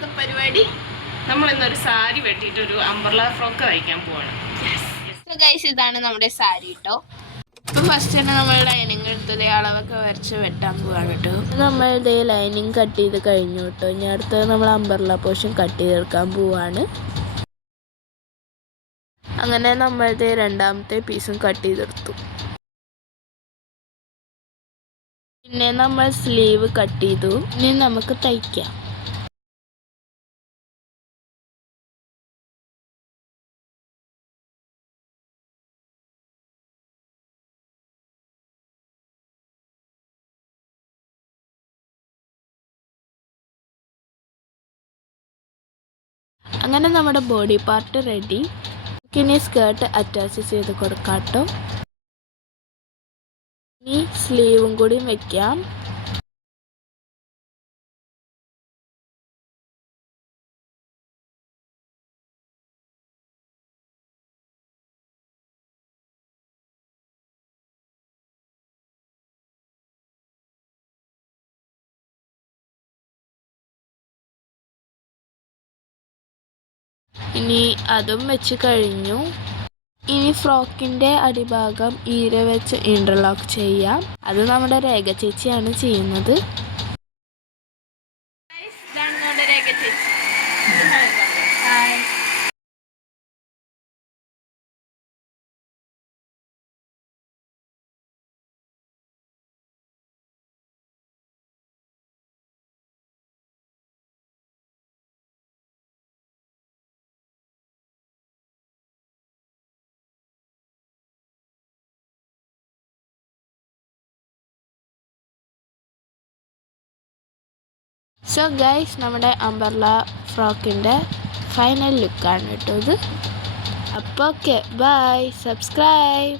ഇന്നത്തെ പരിപാടി നമ്മൾ ഇന്നൊരു സാരി വെട്ടിയിട്ട് ഒരു അംബ്രല ഫ്രോക്ക് തയ്ക്കാൻ പോവാണ്. സോ ഗൈസ്, ഇതാണ് നമ്മുടെ സാരി കേട്ടോ. ഇപ്പം ഫസ്റ്റ് തന്നെ നമ്മൾ ലൈനിങ് എടുത്തത് അളവൊക്കെ വരച്ച് വെട്ടാൻ പോവാണ് കേട്ടോ. നമ്മളുടെ ലൈനിങ് കട്ട് ചെയ്ത് കഴിഞ്ഞു കേട്ടോ. ഇനി അടുത്തത് നമ്മൾ അംബ്രല പോർഷൻ കട്ട് ചെയ്തെടുക്കാൻ പോവാണ്. അങ്ങനെ നമ്മളുടെ രണ്ടാമത്തെ പീസും കട്ട് ചെയ്തെടുത്തു. പിന്നെ നമ്മൾ സ്ലീവ് കട്ട് ചെയ്തു. ഇനി നമുക്ക് തയ്ക്കാം. അങ്ങനെ നമ്മുടെ ബോഡി പാർട്ട് റെഡി. ഇനി സ്കേർട്ട് അറ്റാച്ച് ചെയ്ത് കൊടുക്കാം കേട്ടോ. ഇനി സ്ലീവും കൂടി വെക്കാം. ഇനി അതും വെച്ച് കഴിഞ്ഞു. ഇനി ഫ്രോക്കിൻ്റെ അടിഭാഗം ഈര വെച്ച് ഇൻ്റർലോക്ക് ചെയ്യാം. അത് നമ്മുടെ രേഖ ചേച്ചിയാണ് ചെയ്യുന്നത്. ഇതാണ് നമ്മുടെ രേഖ ചേച്ചി. സോ ഗൈസ്, നമ്മുടെ അംബ്രല ഫ്രോക്കിൻ്റെ ഫൈനൽ ലുക്കാണ് കേട്ടോ ഇത്. അപ്പോൾ ഓക്കെ, ബൈ, സബ്സ്ക്രൈബ്.